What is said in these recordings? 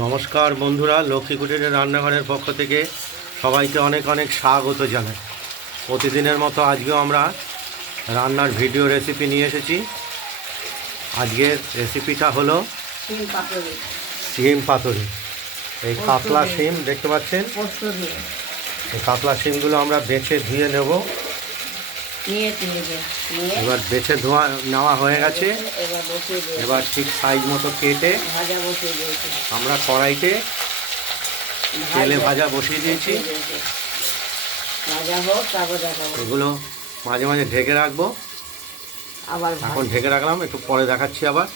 নমস্কার বন্ধুরা, লক্ষ্মী কুটিরের রান্নাঘরের পক্ষ থেকে সবাইকে অনেক অনেক স্বাগত জানাই। প্রতিদিনের মতো আজকেও আমরা রান্নার ভিডিও রেসিপি নিয়ে এসেছি। আজকের রেসিপিটা হলো শিম পাতুরি। এই কাতলা শিম দেখতে পাচ্ছেন, এই কাতলা শিমগুলো আমরা বেছে ধুয়ে নেব। এবার বেছে ধোয়া নেওয়া হয়ে গেছে। এবার ঠিক সাইজ মতো কেটে আমরা কড়াইতে তেলে ভাজা বসিয়ে দিয়েছি। এগুলো মাঝে মাঝে ঢেকে রাখবো। এখন ঢেকে রাখলাম, একটু পরে দেখাচ্ছি। আবার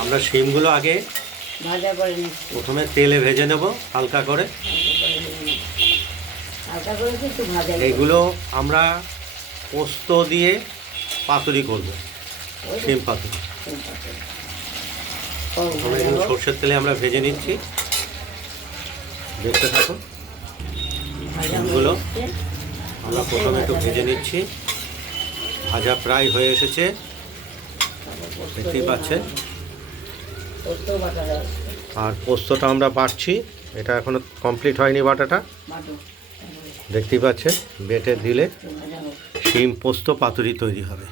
আমরা শিমগুলো আগে প্রথমে তেলে ভেজে নেব হালকা করে। এইগুলো আমরা পোস্ত দিয়ে পাতুরি করব, শিম পাতুরি। প্রথমে এগুলো সর্ষের তেলে আমরা ভেজে নিচ্ছি, দেখতে থাকুন। শিমগুলো আমরা প্রথমে একটু ভেজে নিচ্ছি। ভাজা প্রায় হয়ে এসেছে, দেখতেই পাচ্ছেন। আর পোস্তটা আমরা বাটছি, এটা এখনো কমপ্লিট হয়নি বাটাটা, দেখতেই পাচ্ছেন। বেটে দিলে শিম পোস্ত পাতুরি তৈরি হবে।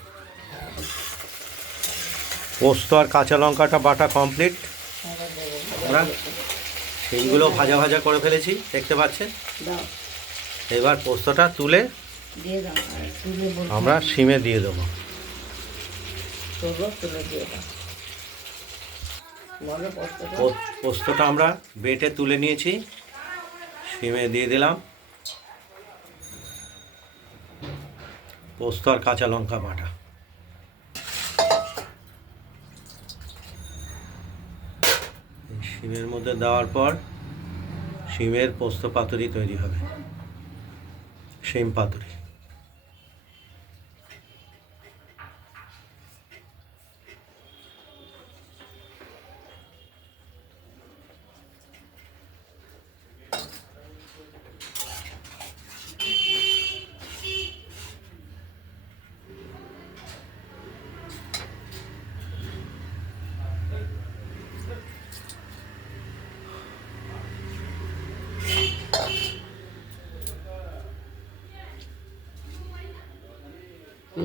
পোস্ত আর কাঁচা লঙ্কাটা বাটা কমপ্লিট। আমরা শিমগুলো ভাজা ভাজা করে ফেলেছি, দেখতে পাচ্ছেন। এবার পোস্তটা তুলে আমরা শিমে দিয়ে দেবো। পোস্তটা আমরা বেটে তুলে নিয়েছি, শিমে দিয়ে দিলাম। পোস্ত আর কাঁচা লঙ্কা বাটা। শিমের মধ্যে দেওয়ার পর শিমের পোস্ত পাতুরি তৈরি হবে, শিম পাতুরি।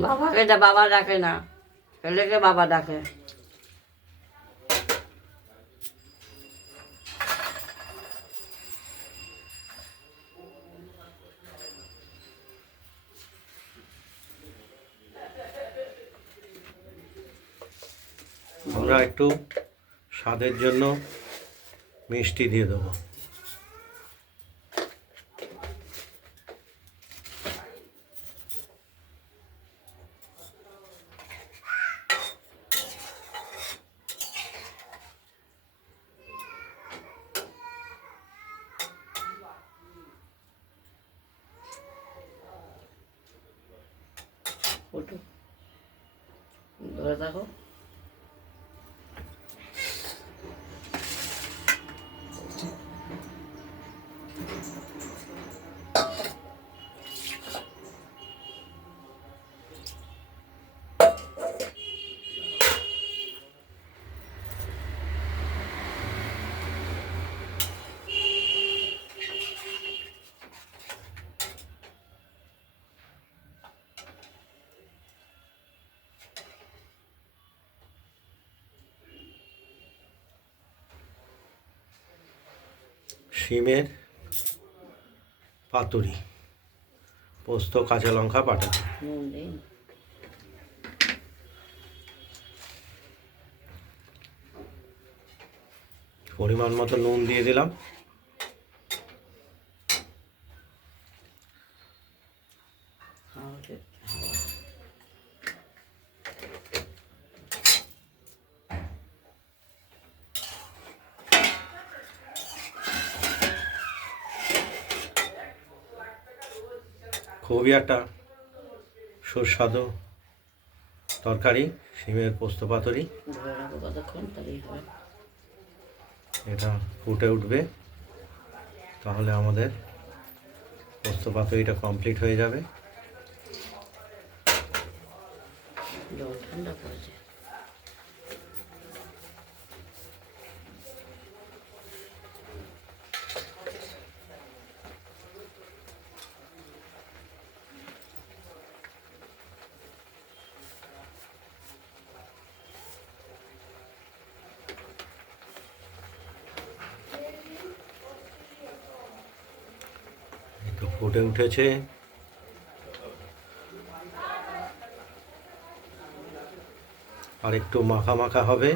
বাবাকে বাবা ডাকে না, ছেলেকে বাবা ডাকে। আমরা একটু স্বাদের জন্য মিষ্টি দিয়ে দেবো। ধরে থাকো। শিমের পাতুরি, পোস্ত কাঁচা লঙ্কা বাটা। পরিমাণ মতো নুন দিয়ে দিলাম। খুবই একটা সুস্বাদু তরকারি, শিমের পোস্ত পাতুরি। এটা ফুটে উঠবে, তাহলে আমাদের পোস্ত পাতুরিটা কমপ্লিট হয়ে যাবে। জল ঠান্ডা করেছে। ফুটে উঠেছে। আর একটু মাখা মাখা হবে।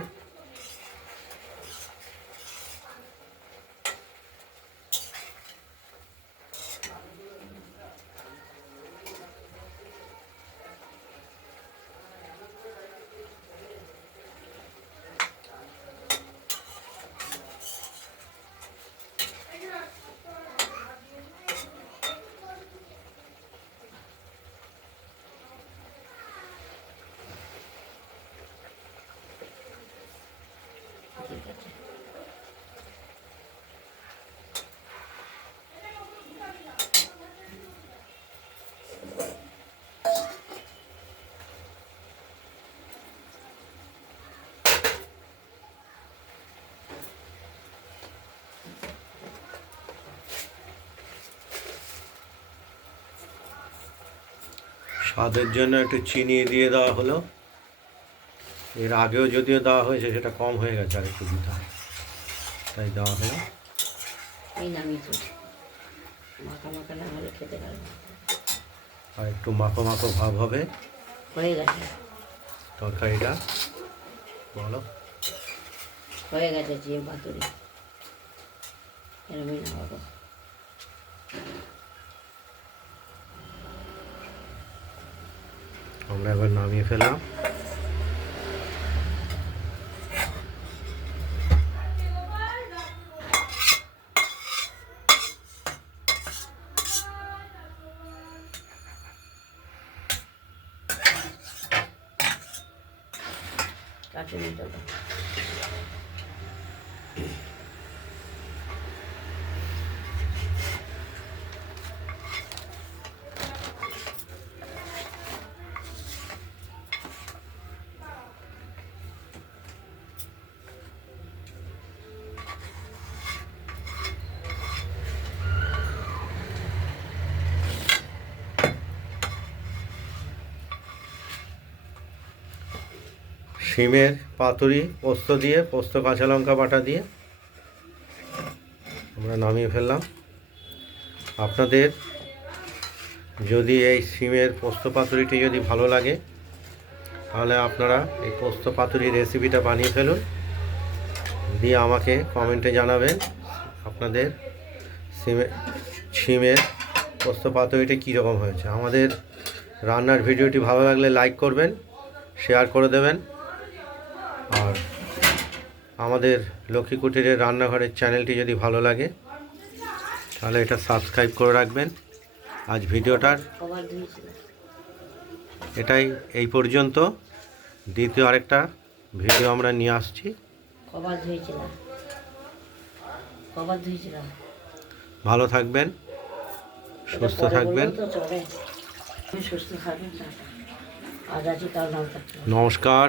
ঠিক আছে। স্বাদের জন্য একটু চিনি দিয়ে দেওয়া হলো। এর আগেও যদিও দেওয়া হয়েছে, সেটা কম হয়ে গেছে, আর একটু দিতে হয়, তাই দেওয়া হলো। এই নামিয়ে তুলি, মাখা মাখা না হলে খেতে পারবে না। আর একটু মাখো মাখো ভাব হবে হয়ে গেছে, তরকারিটা। বলো। হয়ে গেছে চিম পাতুরি। এরমই না বাবা। আমরা এবার নামিয়ে ফেললাম। চাটনিটা দাও। শিমের পাতুরি পোস্ত দিয়ে, পোস্ত কাঁচা লঙ্কা বাটা দিয়ে আমরা নামিয়ে ফেললাম। আপনাদের যদি এই শিমের পোস্ত পাতুরিটি যদি ভালো লাগে, তাহলে আপনারা এই পোস্ত পাতুরির রেসিপিটা বানিয়ে ফেলুন, দিয়ে আমাকে কমেন্টে জানাবেন আপনাদের শিমের পোস্ত পাতুরিটি কীরকম হয়েছে। আমাদের রান্নার ভিডিওটি ভালো লাগলে লাইক করবেন, শেয়ার করে দেবেন, আর আমাদের লক্ষ্মী কুটিরের রান্নাঘরের চ্যানেলটি যদি ভালো লাগে, তাহলে এটা সাবস্ক্রাইব করে রাখবেন। আজ ভিডিওটার কবার ধুয়েছিল? এটাই এই পর্যন্ত। দ্বিতীয় আরেকটা ভিডিও আমরা নিয়ে আসছি। কবার ধুয়েছিলাম? কবার ধুয়েছিলাম? ভালো থাকবেন, সুস্থ থাকবেন। তো চলে, সুস্থ থাকবেন। আজ আছি, কাল নাও থাকবে। নমস্কার।